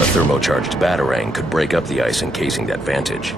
A thermocharged batarang could break up the ice encasing that vantage.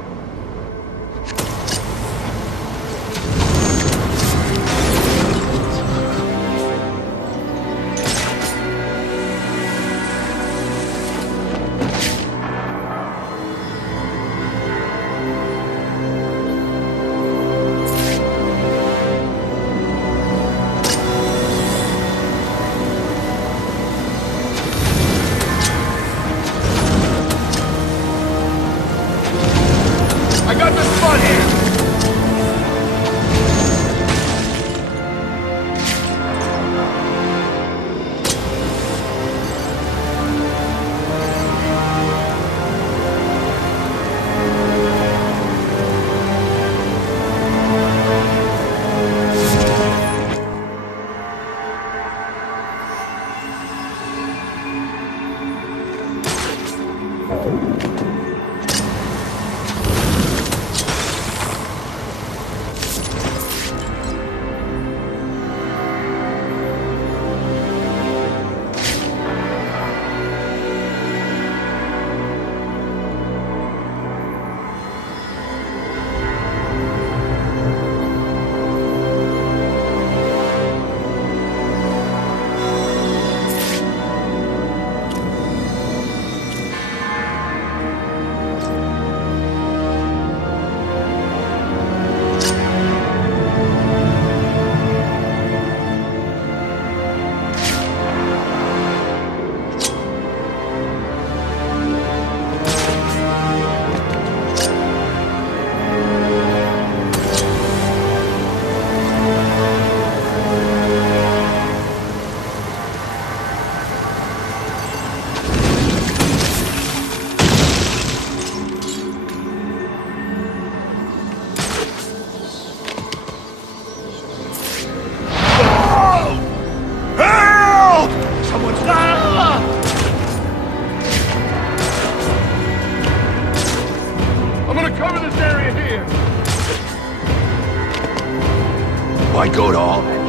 Why go to all that?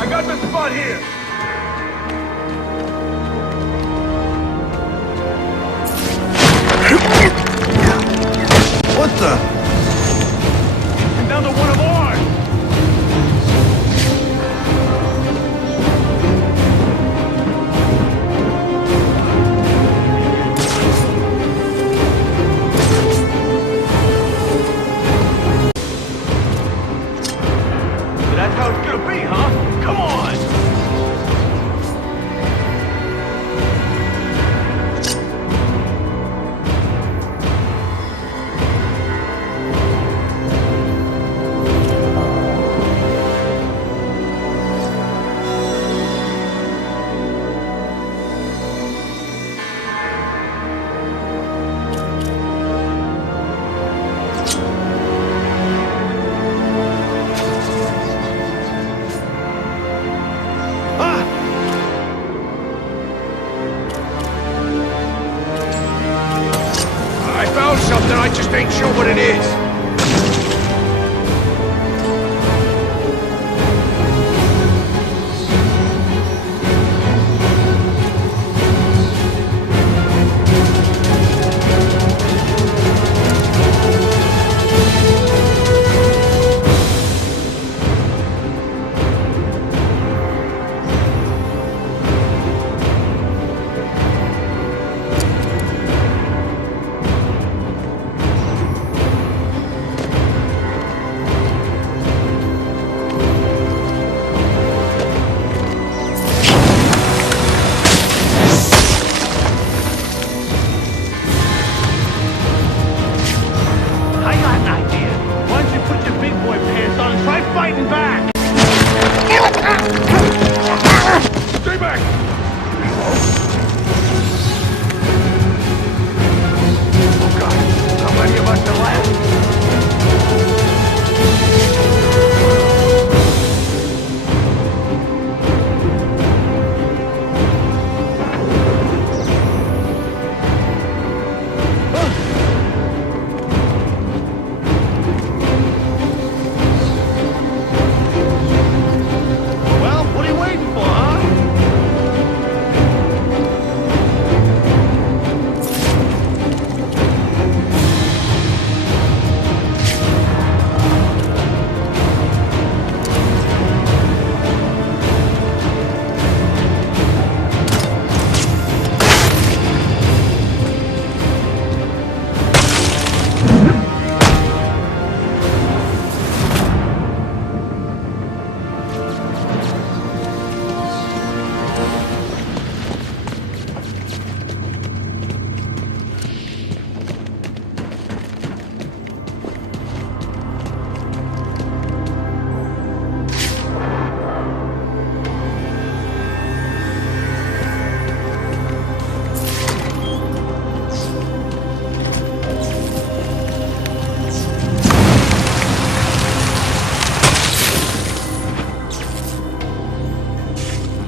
I got the spot here! What the? And down to one of ours! That's how it's gonna be, huh? Come on! Something, I just ain't sure what it is.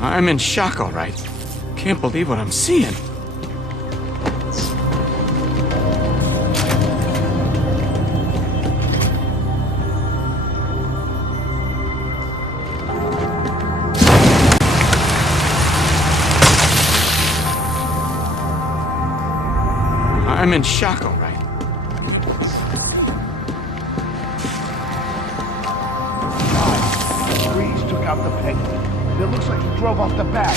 I'm in shock, all right. Can't believe what I'm seeing. I'm in shock, all right. Freeze took out the Penguin. It looks like he drove off the bat.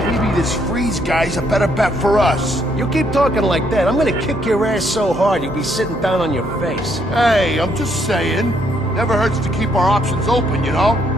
Maybe this Freeze guy's a better bet for us. You keep talking like that, I'm gonna kick your ass so hard you'll be sitting down on your face. Hey, I'm just saying. Never hurts to keep our options open, you know?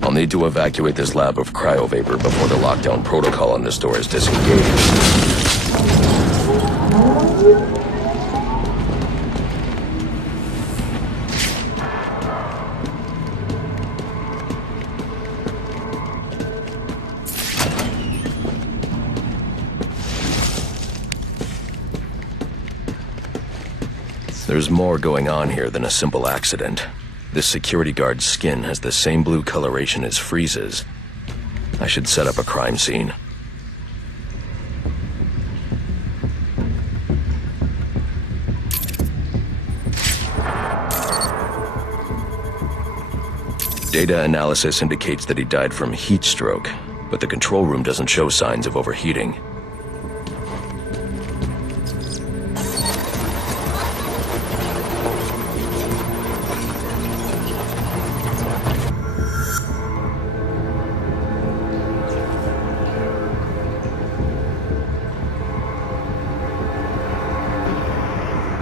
I'll need to evacuate this lab of cryovapor before the lockdown protocol on this door is disengaged. There's more going on here than a simple accident. This security guard's skin has the same blue coloration as Freeze's. I should set up a crime scene. Data analysis indicates that he died from heat stroke, but the control room doesn't show signs of overheating.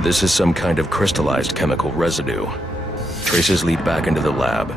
This is some kind of crystallized chemical residue. Traces lead back into the lab.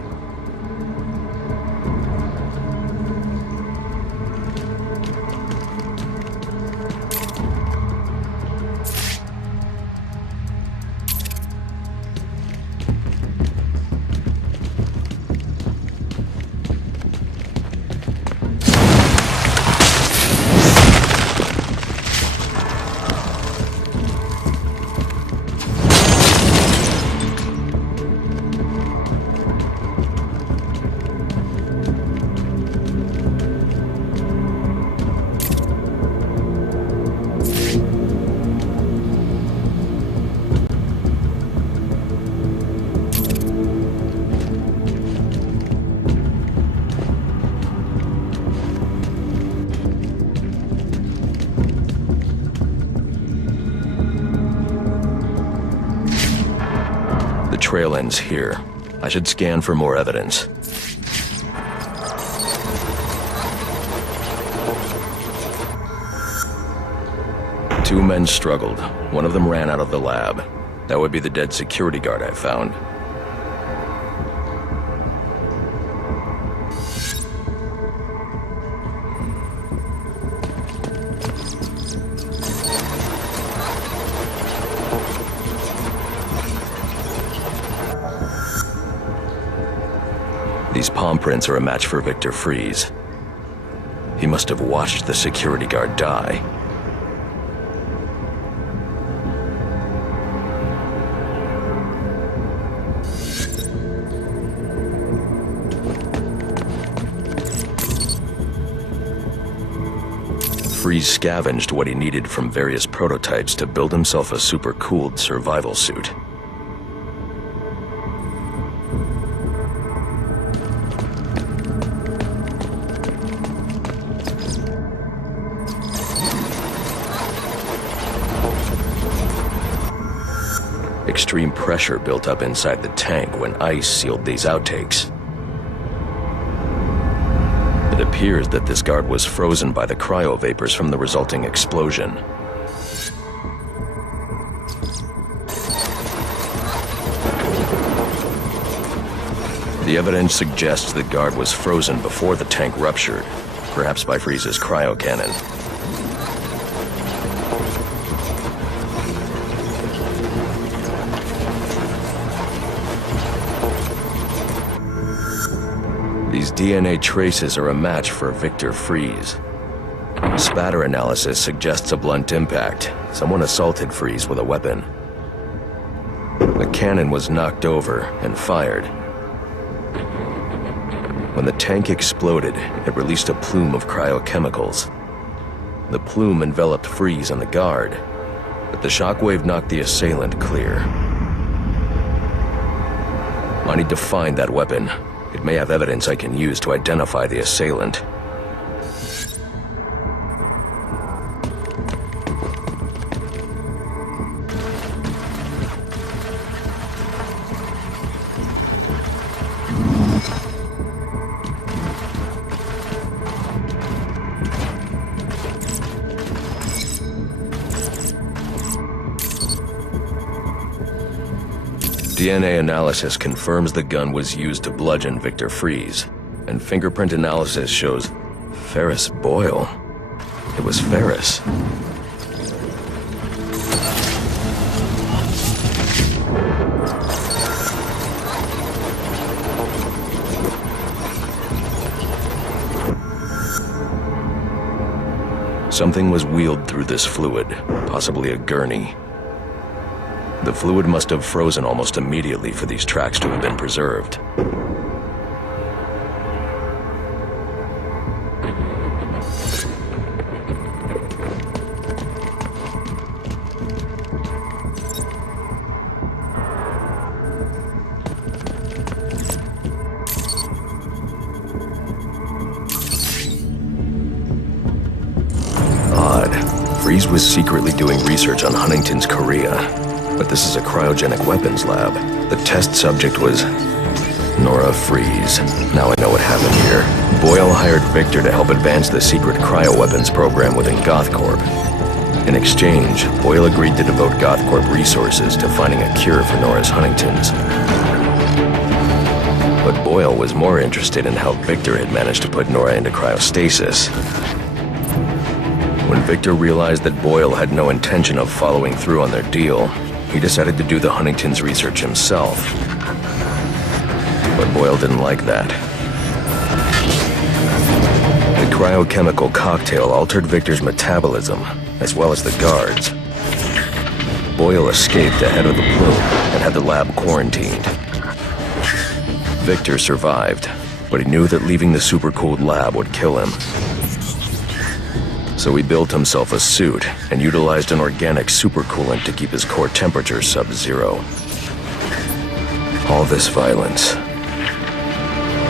Trail ends here. I should scan for more evidence. Two men struggled. One of them ran out of the lab. That would be the dead security guard I found. These palm prints are a match for Victor Freeze. He must have watched the security guard die. Freeze scavenged what he needed from various prototypes to build himself a super-cooled survival suit. Extreme pressure built up inside the tank when ice sealed these outtakes. It appears that this guard was frozen by the cryo-vapors from the resulting explosion. The evidence suggests the guard was frozen before the tank ruptured, perhaps by Freeze's cryo cannon. These DNA traces are a match for Victor Freeze. Spatter analysis suggests a blunt impact. Someone assaulted Freeze with a weapon. The cannon was knocked over and fired. When the tank exploded, it released a plume of cryochemicals. The plume enveloped Freeze and the guard, but the shockwave knocked the assailant clear. I need to find that weapon. It may have evidence I can use to identify the assailant. DNA analysis confirms the gun was used to bludgeon Victor Freeze, and fingerprint analysis shows Ferris Boyle. It was Ferris. Something was wheeled through this fluid, possibly a gurney. The fluid must have frozen almost immediately for these tracks to have been preserved. Odd. Freeze was secretly doing research on Huntington's Korea. But this is a cryogenic weapons lab. The test subject was Nora Freeze. Now I know what happened here. Boyle hired Victor to help advance the secret cryoweapons program within GothCorp. In exchange, Boyle agreed to devote GothCorp resources to finding a cure for Nora's Huntington's. But Boyle was more interested in how Victor had managed to put Nora into cryostasis. When Victor realized that Boyle had no intention of following through on their deal, he decided to do the Huntington's research himself. But Boyle didn't like that. The cryochemical cocktail altered Victor's metabolism, as well as the guards. Boyle escaped ahead of the plume and had the lab quarantined. Victor survived, but he knew that leaving the supercooled lab would kill him. So he built himself a suit and utilized an organic supercoolant to keep his core temperature sub-zero. All this violence.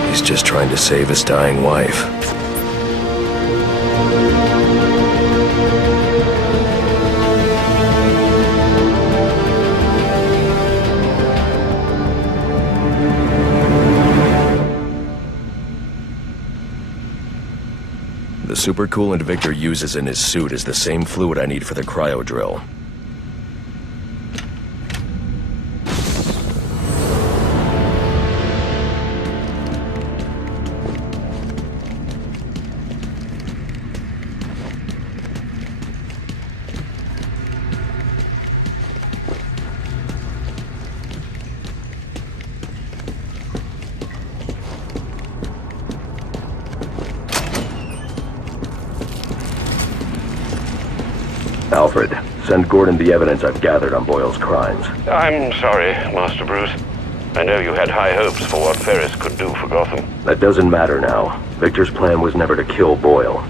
He's just trying to save his dying wife. The supercoolant Victor uses in his suit is the same fluid I need for the cryo drill. Alfred, send Gordon the evidence I've gathered on Boyle's crimes. I'm sorry, Master Bruce. I know you had high hopes for what Ferris could do for Gotham. That doesn't matter now. Victor's plan was never to kill Boyle.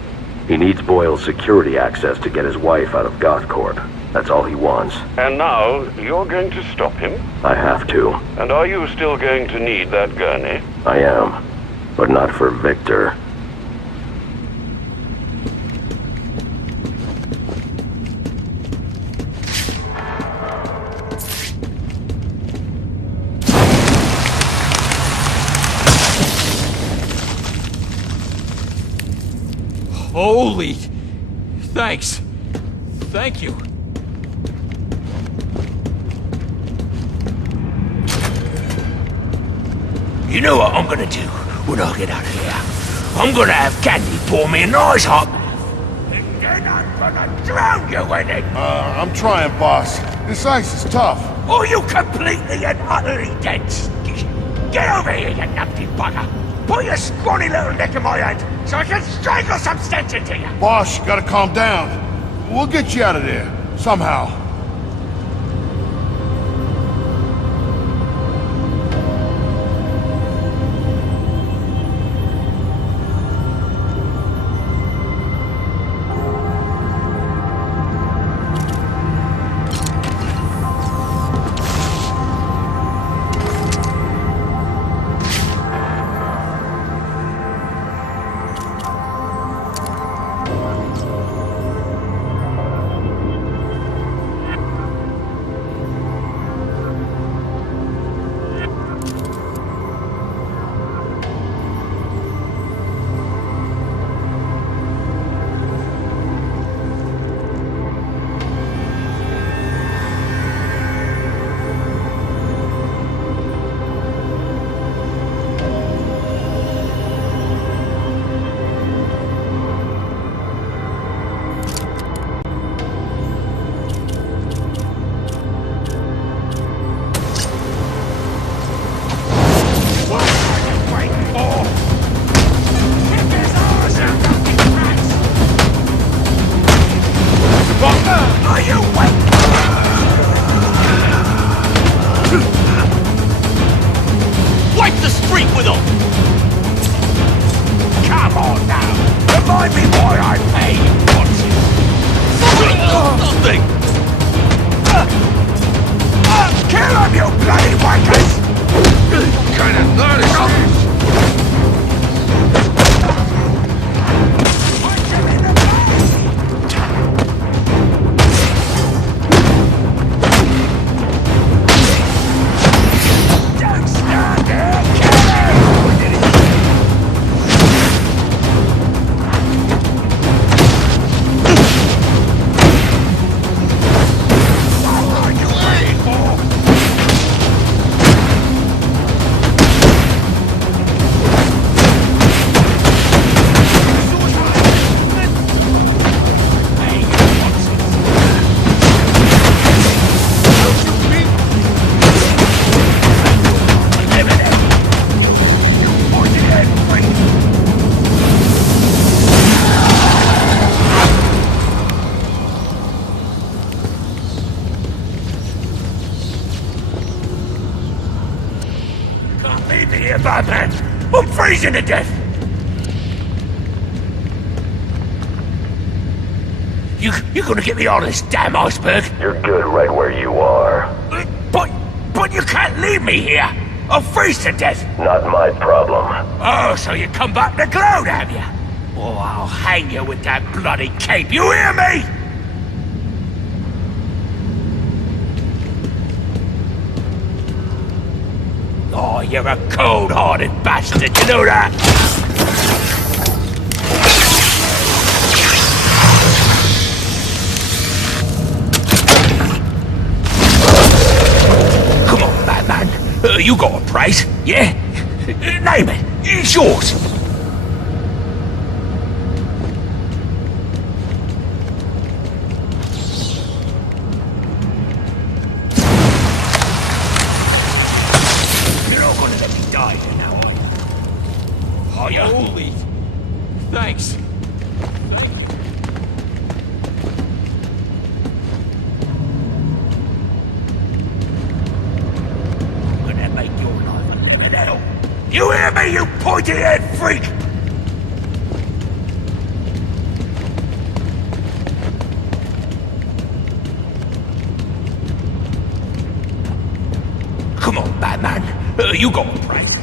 He needs Boyle's security access to get his wife out of GothCorp. That's all he wants. And now, you're going to stop him? I have to. And are you still going to need that gurney? I am. But not for Victor. Holy... Thanks. Thank you. You know what I'm gonna do when I get out of here? I'm gonna have Candy pour me a nice hot... And then I'm gonna drown you in it! I'm trying, boss. This ice is tough. Or you completely and utterly dense! Get over here, you numpty bugger! Put your scrawny little neck in my hand so I can strangle some sense into you! Boss, you gotta calm down. We'll get you out of there. Somehow. Batman! I'm freezing to death! You're gonna get me out of this damn iceberg? You're good right where you are. But you can't leave me here! I'll freeze to death! Not my problem. Oh, so you come back to gloat, have you? Oh, I'll hang you with that bloody cape, you hear me? Oh, you're a cold-hearted bastard, you know that? Come on, Batman. You got a price, yeah? Name it. It's yours. You're not gonna let me die here now, are you? Holy... Thanks. Thank you. You hear me, you pointy-head freak? Come on, Batman. You got a brain.